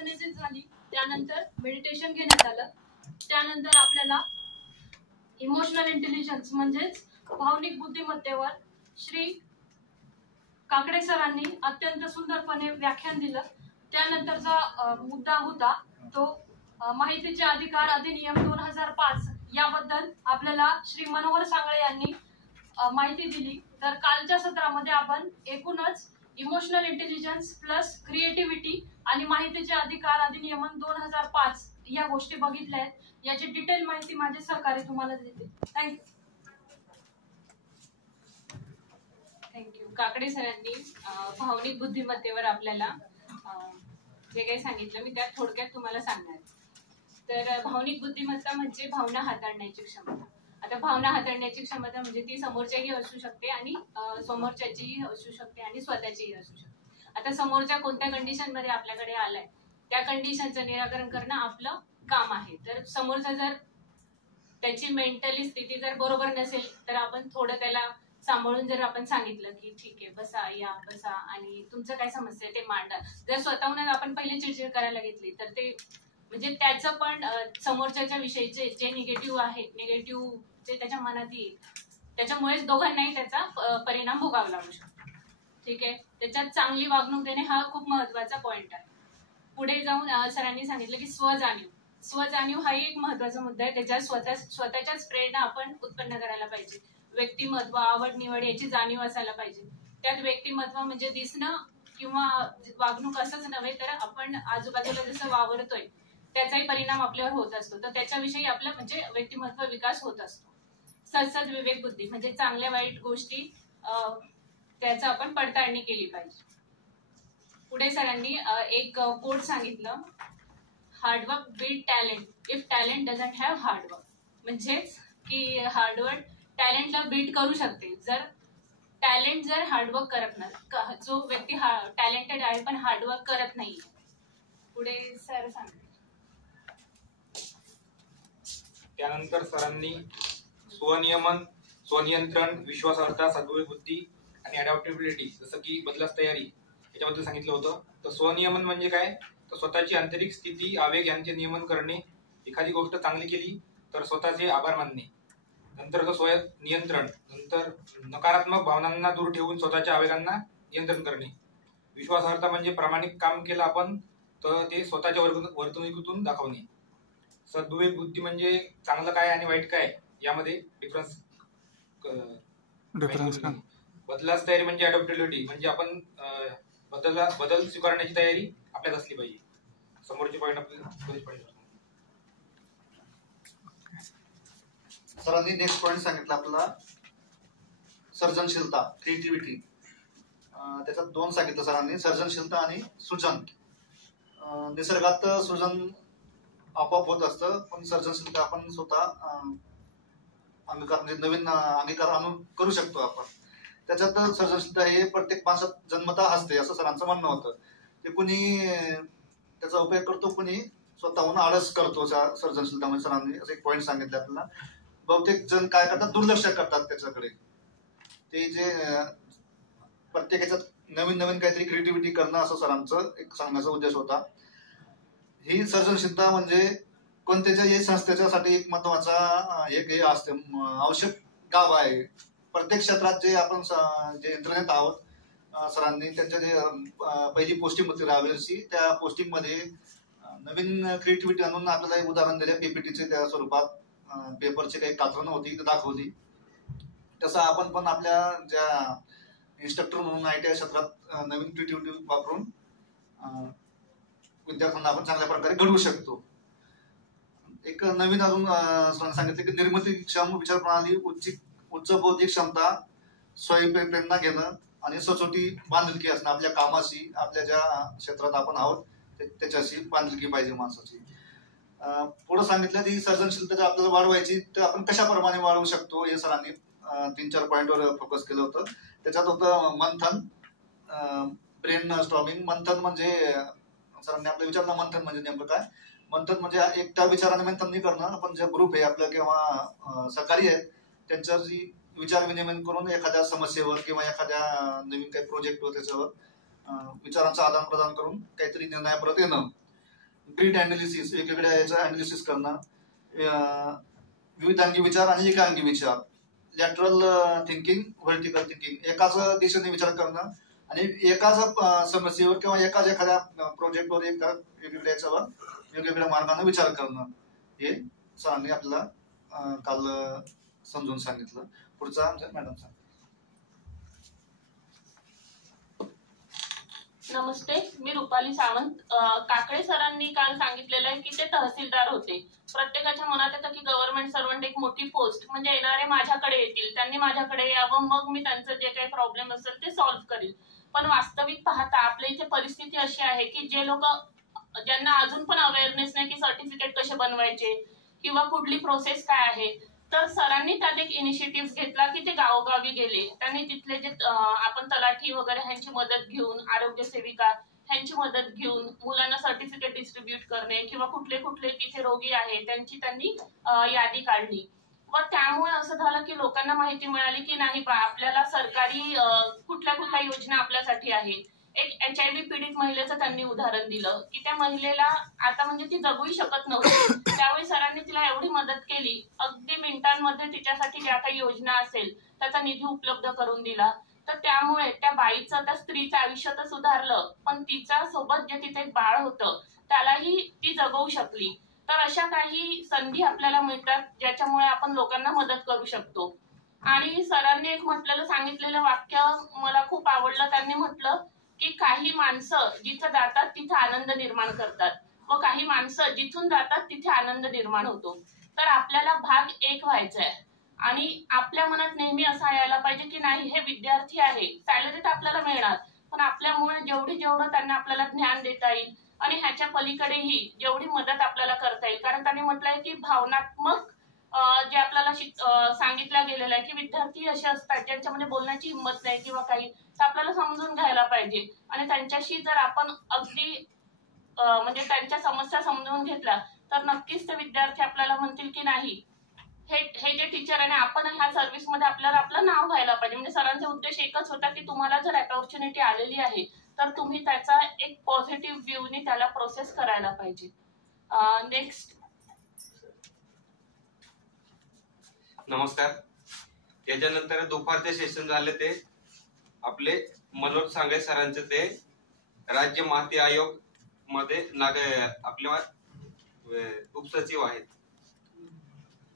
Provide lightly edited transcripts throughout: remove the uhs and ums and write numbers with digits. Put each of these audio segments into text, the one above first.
आसने जी झाली, त्यानंतर मेडिटेशन घेण्यात आलं. त्यानंतर आपल्याला इमोशनल इंटेलिजन्स म्हणजेच भावनिक बुद्धिमत्तेवर श्री काकडे सरांनी अत्यंत सुंदरपणे व्याख्यान दिलं. त्यानंतरचा मुद्दा होता तो माहितीचे अधिकार अधिनियम 2005 याबद्दल आपल्याला श्री मनोहर सांगळे यांनी माहिती दिली. तर कालच्या सत्रामध्ये आपण एकूणच इमोशनल इंटेलिजन्स प्लस क्रिएटिव्हिटी आणि माहितीचे अधिकार अधिनियम 2005 या गोष्टी बघितल्या आहेत. याची डिटेल माहिती माझे सहकारी तुम्हाला देते. थँक्यू. काकडे सरांनी भावनिक बुद्धिमत्तेवर आपल्याला जे काही सांगितलं मी त्यात थोडक्यात तुम्हाला सांगणार. तर भावनिक बुद्धिमत्ता म्हणजे भावना हाताळण्याची क्षमता. आता भावना हाताळण्याची क्षमता म्हणजे ती समोरच्याही असू शकते आणि समोरच्याचीही असू शकते आणि स्वतःचीही असू शकते. आता समोरच्या कोणत्या कंडिशन मध्ये आपल्याकडे आलाय त्या कंडिशनचं निराकरण करणं आपलं काम आहे. तर समोरचा जर त्याची मेंटली स्थिती जर बरोबर नसेल तर आपण थोडं त्याला सांभाळून जर आपण सांगितलं की ठीक आहे बसा या बसा आणि तुमचं काय समस्या आहे ते मांडा. जर स्वतःहून आपण पहिले चिडचिड करायला घेतली तर ते म्हणजे त्याचं पण समोरच्याच्या विषयीचे जे निगेटिव्ह आहे निगेटिव्ह जे त्याच्या मनात येईल त्याच्यामुळेच दोघांनाही त्याचा परिणाम भोगावा लागू शकतो. ठीक आहे. त्याच्यात चांगली वागणूक देणे हा खूप महत्वाचा पॉइंट आहे. पुढे जाऊन सरांनी सांगितलं की स्वजाणीव हाही एक महत्वाचा मुद्दा आहे. त्याच्यात स्वतःच्याच प्रेरणा आपण उत्पन्न करायला पाहिजे. व्यक्तिमत्व आवड निवड याची जाणीव असायला पाहिजे. त्यात व्यक्तिमत्व म्हणजे दिसणं किंवा वागणूक असंच नव्हे तर आपण आजूबाजूला जसं वावरतोय त्याचाही परिणाम आपल्यावर होत असतो. तर त्याच्याविषयी आपलं म्हणजे व्यक्तिमत्व विकास होत असतो. सद्सद विवेक बुद्धी म्हणजे चांगल्या वाईट गोष्टी त्याचं आपण पडताळणी केली पाहिजे. पुढे सरांनी एक कोट सांगितलं hard work beat talent if talent doesn't have hard work. म्हणजेच की हार्डवर्क टॅलेंटला बीट करू शकते जर टॅलेंट जर हार्डवर्क करत नाही. जो व्यक्ती टॅलेंटेड आहे पण हार्डवर्क करत नाही. पुढे सर सांगते. त्यानंतर सरांनी स्वनियमन स्वनियंत्रण विश्वासार्हता सद्विवेक बुद्धी आणि अडॅप्टेबिलिटी जसं की बदलास तयारी याच्याबद्दल सांगितलं होतं. तर स्वनियमन म्हणजे काय तर स्वतःची आंतरिक स्थिती आवेग यांचे नियमन करणे. एखादी गोष्ट चांगली केली तर स्वतःचे आभार मानणे. नंतर स्वयं नियंत्रण नंतर नकारात्मक भावनांना दूर ठेवून स्वतःच्या आवेगांना नियंत्रण करणे. विश्वासार्हता म्हणजे प्रामाणिक काम केलं आपण तर ते स्वतःच्या वर्तणुकीतून दाखवणे. सद्विवेक बुद्धी म्हणजे चांगलं काय आणि वाईट काय यामध्ये डिफरन्स. बदलास तयारी म्हणजे अडॅप्टेबिलिटी म्हणजे आपण बदल स्वीकारण्याची तयारी आपल्यात असली पाहिजे. समोरचे पॉईंट आपल्याला सरांनी नेक्स्ट पॉईंट सांगितलं आपल्याला सर्जनशीलता क्रिएटिव्हिटी. त्याच्यात दोन सांगितलं सरांनी सर्जनशीलता आणि सृजन. निसर्गात सृजन आपोआप होत असतं पण सर्जनशीलता आपण स्वतः अंगीकार म्हणजे नवीन अंगीकार आणून करू शकतो आपण. त्याच्यात सर्जनशीलता हे प्रत्येक माणसात जन्मता असते असं सरांचं म्हणणं होतं. ते कुणी त्याचा उपयोग करतो कुणी स्वतःहून आळस करतो सर्जनशीलता म्हणजे सरांनी असं एक पॉईंट सांगितलं आपल्याला. बहुतेक जण काय करतात दुर्लक्ष करतात त्याच्याकडे. ते जे प्रत्येक ह्याच्यात नवीन नवीन काहीतरी क्रिएटिव्हिटी करणं असं सरांचं एक सांगण्याचा उद्देश होता. ही सर्जनशीलता म्हणजे कोणत्याच्याही संस्थेच्यासाठी एक महत्वाचा एक हे असते आवश्यक गाव आहे. प्रत्येक क्षेत्रात जे आपण जे यंत्रणेत आहोत सरांनी त्यांच्या जे पहिली पोस्टिंग होती रावेरची त्या पोस्टिंग मध्ये नवीन क्रिएटिव्हिटी आणून आपल्याला एक उदाहरण दिले पीपीटीचे त्या स्वरूपात पेपरची काही कात्रणं होती दाखवली. तसं आपण पण आपल्या ज्या इन्स्ट्रक्टर म्हणून ITI क्षेत्रात नवीन क्रिएटिव्हिटी वापरून विद्यार्थ्यांना आपण चांगल्या प्रकारे घडवू शकतो. एक नवीन अजून सांगितलं की निर्मितीक्षम विचार प्रणाली उच्च बौद्धिक क्षमता स्वयंप्रेरणा घेणं आणि सचोटी बांधिलकी असणं. आपल्या कामाशी आपल्या ज्या क्षेत्रात आपण आहोत त्याच्याशी बांधिलकी पाहिजे माणसाची. पुढे सांगितलं की सर्जनशीलता जर आपल्याला वाढवायची तर आपण कशाप्रमाणे वाढवू शकतो हे सरांनी 3-4 पॉईंटवर फोकस केलं होतं. त्याच्यात होतं मंथन ब्रेन स्टॉर्मिंग. मंथन म्हणजे सरांनी आपलं विचारलं मंथन म्हणजे नेमकं काय. मंथन म्हणजे एकट्या विचाराने मंथन नाही करणं. आपण जे ग्रुप आहे आपलं किंवा सहकारी आहेत त्यांच्यावर जी विचार विनिमय करून एखाद्या समस्येवर किंवा एखाद्या नवीन काही प्रोजेक्टवर त्याच्यावर विचारांचं आदान प्रदान करून काहीतरी निर्णयापर्यंत येणं. ग्रीड अनालिसिस, वेगवेगळ्या याचं अनालिसिस करणं, विविधांगी विचार आणि एकांगी विचार, लॅटरल थिंकिंग, व्हर्टिकल थिंकिंग, एकाच दिशेने विचार करणं आणि एकाच समस्येवर किंवा एकाच एखाद्या प्रोजेक्टवर वेगवेगळ्या याच्यावर वेगवेगळ्या मार्गाने विचार करणं, हे सरांनी आपल्याला काल समजून सांगितलं. पुढचा आमच्या मॅडम सांग. नमस्ते, मी रुपाली सावंत. काकडे सरांनी काल सांगितलेलं आहे की ते तहसीलदार होते. प्रत्येकाच्या मनात येतं की गव्हर्नमेंट सर्वंट एक मोठी पोस्ट म्हणजे येणारे माझ्याकडे येतील, त्यांनी माझ्याकडे यावं, मग मी त्यांचं जे काही प्रॉब्लेम असेल ते सॉल्व्ह करील. पण वास्तविक पाहता आपल्या इथे परिस्थिती अशी आहे की जे लोक ज्यांना अजून पण अवेअरनेस नाही की सर्टिफिकेट कसे बनवायचे किंवा कुठली प्रोसेस काय आहे, तर सरांनी त्यात एक इनिशिएटिव्ह घेतला की ते गावोगावी गेले. त्यांनी तिथले जे आपण तलाठी वगैरे ह्यांची मदत घेऊन, आरोग्य सेविका ह्यांची मदत घेऊन मुलांना सर्टिफिकेट डिस्ट्रीब्यूट करणे किंवा कुठले कुठले तिथे रोगी आहे त्यांची त्यांनी यादी काढली. व त्यामुळे असं झालं की लोकांना माहिती मिळाली की नाही बा, आपल्याला सरकारी कुठल्या कुठल्या योजना आपल्यासाठी आहे. एक HIV पीडित महिलेचं त्यांनी उदाहरण दिलं की त्या महिलेला आता म्हणजे ती जगूही शकत नव्हती. त्यावेळी सरांनी तिला एवढी मदत केली, अगदी मिनिटांमध्ये तिच्यासाठी ज्या काही योजना असेल त्याचा निधी उपलब्ध करून दिला. तर त्यामुळे त्या बाईचं, त्या स्त्रीचं आयुष्य तर सुधारलं, पण तिच्या सोबत जे तिचं एक बाळ होतं त्यालाही ती जगवू शकली. तर अशा काही संधी आपल्याला मिळतात ज्याच्यामुळे आपण लोकांना मदत करू शकतो. आणि सरांनी एक म्हटलेलं सांगितलेलं वाक्य मला खूप आवडलं. त्यांनी म्हटलं की काही माणसं जिथं जातात तिथे आनंद निर्माण करतात व काही माणसं जिथून जातात तिथे आनंद निर्माण होतो. तर आपल्याला भाग एक व्हायचा आहे आणि आपल्या मनात नेहमी असा यायला पाहिजे की नाही, हे विद्यार्थी आहे, सॅलरी तर आपल्याला मिळणार, पण आपल्यामुळे जेवढं त्यांना आपल्याला ज्ञान देता येईल आणि ह्याच्या पलीकडेही जेवढी मदत आपल्याला करता येईल. कारण त्यांनी म्हटलंय की भावनात्मक जे आपल्याला सांगितलं गेलेलं आहे की विद्यार्थी असे असतात ज्यांच्यामध्ये बोलण्याची हिंमत नाही किंवा काही, तर आपल्याला समजून घ्यायला पाहिजे आणि त्यांच्याशी जर आपण अगदी म्हणजे त्यांच्या समस्या समजून घेतल्या तर नक्कीच ते विद्यार्थी आपल्याला म्हणतील की नाही, हे जे टीचर आहे आपण ह्या सर्व्हिसमध्ये आपल्याला आपलं नाव व्हायला पाहिजे. म्हणजे सरांचा उद्देश एकच होता की तुम्हाला जर अपॉर्च्युनिटी आलेली आहे तर तुम्ही त्याचा एक पॉझिटिव्ह व्ह्यूने त्याला प्रोसेस करायला पाहिजे. नेक्स्ट. नमस्कार. त्याच्यानंतर दुपारचे सेशन झाले ते आपले मनोज सांगे सरांचे, ते राज्य माहिती आयोग मध्ये आपल्या उपसचिव आहेत.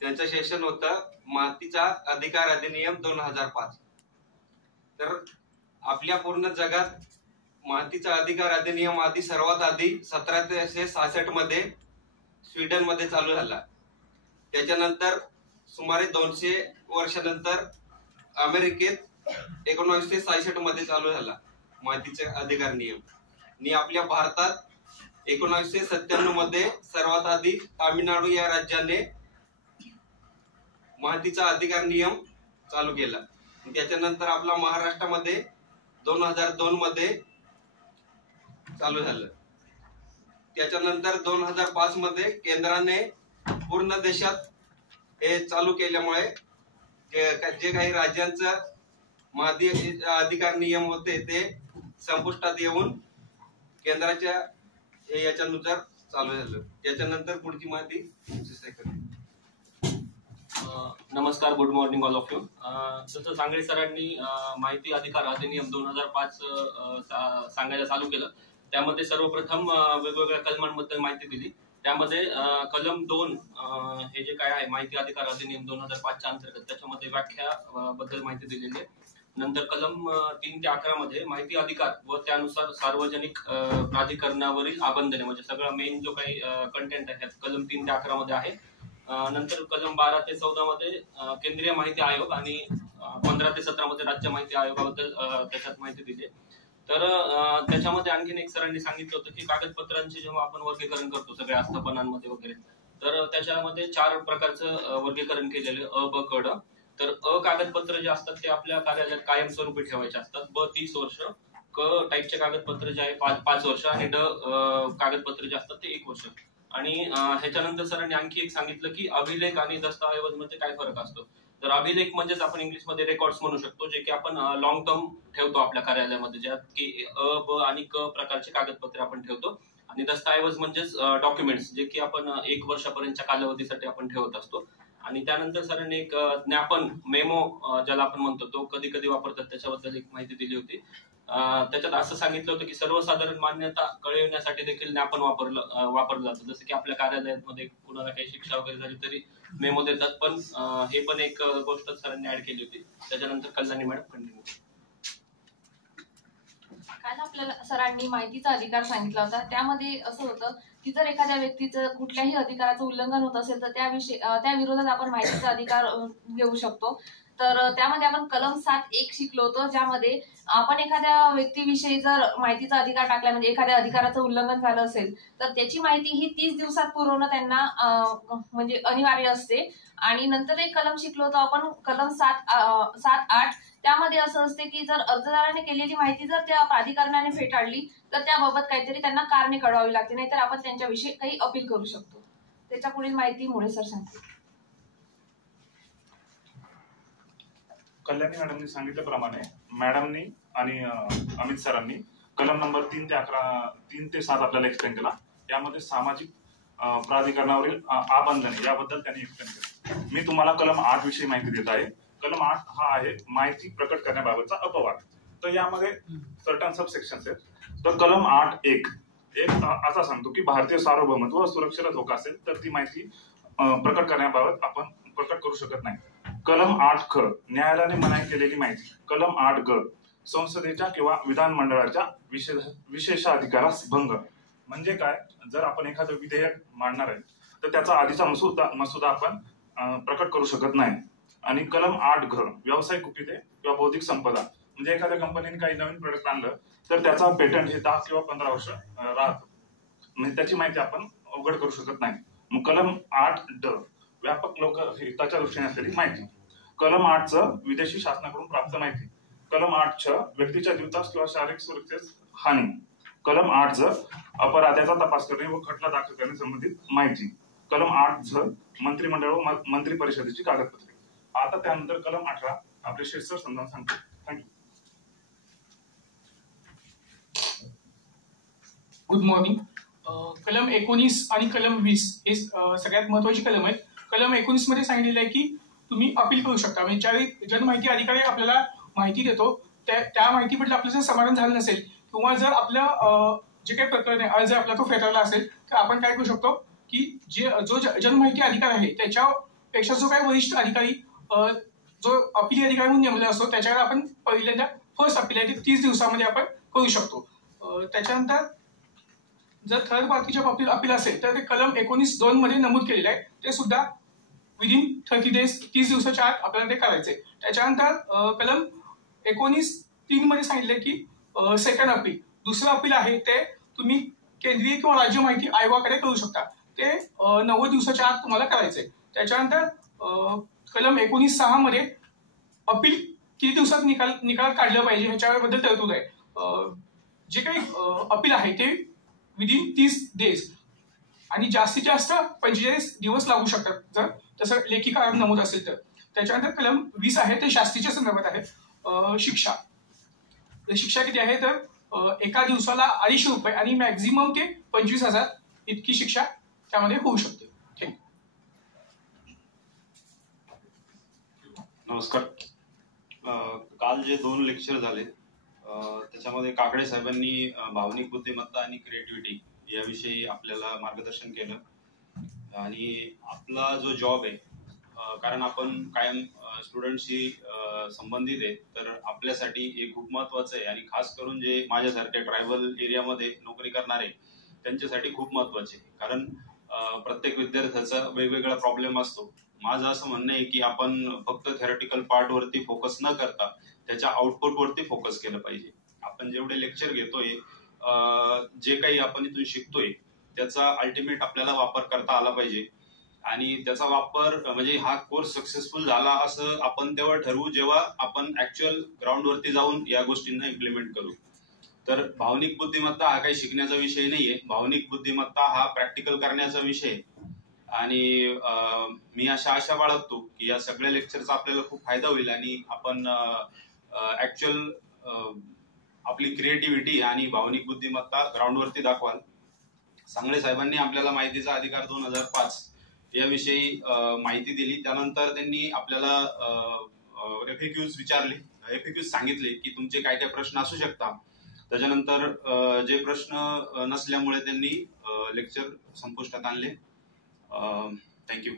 त्यांचं सेशन होतं माहितीचा अधिकार अधिनियम 2005. तर आपल्या पूर्ण जगात माहितीचा अधिकार अधिनियम सर्वात आधी 1766 मध्ये स्वीडन मध्ये चालू झाला. त्याच्यानंतर सुमारे 200 वर्षानंतर अमेरिकेत 1966 मध्ये चालू झाला माहितीचा अधिकार नियम. आणि आपल्या भारतात 1997 मध्ये सर्वात आधी तामिळनाडू या राज्याने माहितीचा अधिकार नियम चालू केला. त्याच्यानंतर आपला महाराष्ट्रामध्ये 2002 मध्ये चालू झालं. त्याच्यानंतर 2005 मध्ये केंद्राने पूर्ण देशात हे चालू केल्यामुळे जे काही राज्यांचं माहिती अधिकार नियम होते ते संपुष्टात येऊन केंद्राच्या याच्यानुसार चालू झालं. त्याच्यानंतर पुढची माहिती. नमस्कार, good morning all of you. जसं सांगळे सरांनी माहिती अधिकार अधिनियम 2005 सांगायला चालू केलं, त्यामध्ये सर्वप्रथम वेगवेगळ्या कलमांबद्दल माहिती दिली. त्यामध्ये कलम 2 हे जे काय आहे माहिती अधिकार अधिनियम 2005च्या अंतर्गत त्याच्यामध्ये व्याख्या बद्दल माहिती दिलेली आहे. नंतर कलम 3 ते 11 मध्ये माहिती अधिकार व त्यानुसार सार्वजनिक प्राधिकरणावरील आबंधने, म्हणजे सगळा मेन जो काही कंटेंट आहे कलम 3 ते 11 मध्ये आहे. नंतर कलम 12 ते 14 मध्ये केंद्रीय माहिती आयोग आणि 15 ते 17 मध्ये राज्य माहिती आयोगाबद्दल त्याच्यात माहिती दिली. तर त्याच्यामध्ये आणखीन एक सरांनी सांगितलं होतं की कागदपत्रांचे जेव्हा आपण वर्गीकरण करतो सगळ्या आस्थापनांमध्ये वगैरे, तर त्याच्यामध्ये 4 प्रकारचं वर्गीकरण केलेलं, अ, ब, क, ड. तर अ कागदपत्र जे असतात ते आपल्या कार्यालयात कायमस्वरूपी ठेवायचे असतात. ब 30 वर्ष, क टाईपचे कागदपत्र जे आहे 5 वर्ष आणि ड कागदपत्र जे असतात ते 1 वर्ष. आणि ह्याच्यानंतर सरांनी आणखी एक सांगितलं की अभिलेख आणि दस्तऐवज मध्ये काय फरक असतो. तर अभिलेख म्हणजेच आपण इंग्लिशमध्ये रेकॉर्ड्स म्हणू शकतो, जे की आपण लॉंग टर्म ठेवतो आपल्या कार्यालयामध्ये, ज्यात की अ, ब आणि क प्रकारचे कागदपत्रे आपण ठेवतो. आणि दस्तऐवज म्हणजेच डॉक्युमेंट्स जे की आपण 1 वर्षापर्यंतच्या कालावधीसाठी आपण ठेवत असतो. आणि त्यानंतर सरांनी एक ज्ञापन मेमो ज्याला आपण म्हणतो तो कधी कधी वापरतात त्याच्याबद्दल एक माहिती दिली होती. त्याच्यात असं सांगितलं होतं की सर्वसाधारण मान्यता कळविण्यासाठी देखील ज्ञापन वापरलं जातं. जसं की आपल्या कार्यालयामध्ये कुणाला काही शिक्षा वगैरे झाली तरी मेमो देतात, पण हे पण एक गोष्ट सरांनी ऍड केली होती. त्याच्यानंतर कल्याणी मॅडम कंटिन्यू. काल आपल्याला सरांनी माहितीचा अधिकार सांगितला होता. त्यामध्ये असं होतं की जर एखाद्या व्यक्तीचं कुठल्याही अधिकाराचं उल्लंघन होत असेल तर त्या विरोधात आपण माहितीचा अधिकार घेऊ शकतो. तर त्यामध्ये आपण कलम 7(1) शिकलो होतो, ज्यामध्ये आपण एखाद्या व्यक्तीविषयी जर माहितीचा अधिकार टाकला म्हणजे एखाद्या अधिकाराचं उल्लंघन झालं असेल तर त्याची माहिती ही 30 दिवसात पुरवणं त्यांना म्हणजे अनिवार्य असते. आणि नंतर एक कलम शिकलो होतो आपण कलम 7(8). त्यामध्ये असं असते की जर अर्जदाराने केलेली माहिती जर त्या प्राधिकरणाने फेटाळली तर त्याबाबत काहीतरी त्यांना कारणे कळवावी लागते, नाहीतर आपण त्यांच्याविषयी काही अपील करू शकतो. त्याच्या पुढील माहिती मुळे सर सांगतील. कल्याणी मॅडमनी सांगितल्याप्रमाणे मॅडमनी आणि अमित सरांनी कलम नंबर 3 ते 7 आपल्याला एक्सप्लेन केला. यामध्ये सामाजिक प्राधिकरणावरील आबंधने याबद्दल त्यांनी एक्सप्लेन केलं. मी तुम्हाला कलम 8 विषयी माहिती देत आहे. कलम 8 हा आहे माहिती प्रकट करण्याबाबतचा अपवाद. तर यामध्ये सर्टन सब सेक्शन्स आहेत. तर कलम 8(1) असा सांगतो की भारतीय सार्वभौमत्व व सुरक्षेला धोका असेल तर ती माहिती प्रकट करण्याबाबत आपण प्रकट करू शकत नाही. कलम 8(ख) न्यायालयाने मनाई केलेली माहिती. कलम 8(ग) संसदेच्या किंवा विधानमंडळाच्या विशेषाधिकारास भंग. म्हणजे काय, जर आपण एखादं विधेयक मांडणार आहे तर त्याचा आधीचा मसुदा आपण प्रकट करू शकत नाही. आणि कलम 8(घ) व्यावसायिक गुपिते किंवा बौद्धिक संपदा. म्हणजे एखाद्या कंपनीने काही नवीन प्रोडक्ट आणलं तर त्याचा पेटंट हे 10 किंवा 15 वर्ष राहतं, म्हणजे त्याची माहिती आपण उघड करू शकत नाही. मग कलम 8(ड) व्यापक लोकहिताच्या दृष्टीने असलेली माहिती. कलम 8(च) विदेशी शासनाकडून प्राप्त माहिती. कलम 8(च) व्यक्तीच्या जीवितास किंवा शारीरिक सुरक्षेस हानी. कलम 8(ज) अपराधाचा तपास करणे व खटला दाखल करणे संबंधित माहिती. कलम 8(झ) मंत्रिमंडळ व मंत्री परिषदेची कागदपत्रे. आता त्यानंतर कलम 18 आपले शीर्षक समजावून सांगतो. थँक्यू. Good morning. कलम 19 आणि कलम 20 हे सगळ्यात महत्वाची कलम आहेत. कलम 19 मध्ये सांगितलेलं आहे की तुम्ही अपील करू शकता. म्हणजे ज्यावेळी जनमाहिती अधिकारी आपल्याला माहिती देतो त्या माहितीबद्दल आपलं जर समाधान झालं नसेल किंवा जर आपलं जे काही प्रकरण आहे अर्ज आपला तो फेटाळला असेल तर आपण काय करू शकतो की जो जनमाहिती अधिकार आहे त्याच्यापेक्षा जो काही वरिष्ठ अधिकारी जो अपील अधिकारी म्हणून नेमलेला असतो त्याच्यावर आपण पहिल्यांदा फर्स्ट अपील आहे ते 30 दिवसामध्ये आपण करू शकतो. त्याच्यानंतर जर थर्ड पार्टीच्या बाबतीत अपील असेल तर ते कलम 19(2) मध्ये नमूद केलेलं आहे. ते सुद्धा विदिन 30 डेज 30 दिवसाच्या आत आपल्याला ते करायचंय. त्याच्यानंतर कलम 19(3) मध्ये सांगितलंय की सेकंड अपील दुसरं अपील आहे ते तुम्ही केंद्रीय किंवा राज्य माहिती आयोगाकडे करू शकता. ते 90 दिवसाच्या आत तुम्हाला करायचंय. त्याच्यानंतर कलम 19(6) मध्ये अपील किती दिवसात निकाल काढलं पाहिजे ह्याच्याबद्दल तरतूद आहे. जे काही अपील आहे ते विदिन 30 डेज आणि जास्तीत जास्त 45 दिवस लागू शकतात जर तसं लेखी करार नमूद असेल तर. त्याच्यानंतर कलम 20 आहे ते शास्तीच्या संदर्भात आहे. शिक्षा किती आहे तर एका दिवसाला 250 रुपये आणि मॅक्झिमम ते 25,000 इतकी शिक्षा त्यामध्ये होऊ शकते. थँक्यू. नमस्कार. काल जे 2 लेक्चर झाले त्याच्यामध्ये काकडे साहेबांनी भावनिक बुद्धिमत्ता आणि क्रिएटिव्हिटी याविषयी आपल्याला मार्गदर्शन केलं. आणि आपला जो जॉब आहे, कारण आपण कायम स्टुडंटशी संबंधित आहे, तर आपल्यासाठी हे खूप महत्वाचं आहे. आणि खास करून जे माझ्यासारख्या ट्रायबल एरियामध्ये नोकरी करणारे त्यांच्यासाठी खूप महत्वाचे आहे. कारण प्रत्येक विद्यार्थ्याचा वेगवेगळा प्रॉब्लेम असतो. माझं असं म्हणणं आहे की आपण फक्त थेरटिकल पार्ट वरती फोकस न करता त्याच्या आउटपुट वरती फोकस केलं पाहिजे. आपण जेवढे लेक्चर घेतोय, जे काही आपण इथून शिकतोय त्याचा अल्टिमेट आपल्याला वापर करता आला पाहिजे. आणि त्याचा वापर म्हणजे हा कोर्स सक्सेसफुल झाला असं आपण तेव्हा ठरवू जेव्हा आपण ऍक्च्युअल ग्राउंड वरती जाऊन या गोष्टींना इम्प्लिमेंट करू. तर भावनिक बुद्धिमत्ता हा काही शिकण्याचा विषय नाहीये. भावनिक बुद्धिमत्ता हा प्रॅक्टिकल करण्याचा विषय आहे. आणि मी आशा बाळगतो की या सगळ्या लेक्चरचा आपल्याला खूप फायदा होईल आणि आपण ऍक्च्युअल आपली क्रिएटिव्हिटी आणि भावनिक बुद्धिमत्ता ग्राउंड वरती दाखवाल. सांगळे साहेबांनी आपल्याला माहितीचा अधिकार 2005 याविषयी माहिती दिली. त्यानंतर त्यांनी आपल्याला एफएक्यूज विचारले, एफएक्यूज सांगितले की तुमचे काय काय प्रश्न असू शकतात. त्याच्यानंतर जे प्रश्न नसल्यामुळे त्यांनी लेक्चर संपुष्टात आणले. थँक्यू.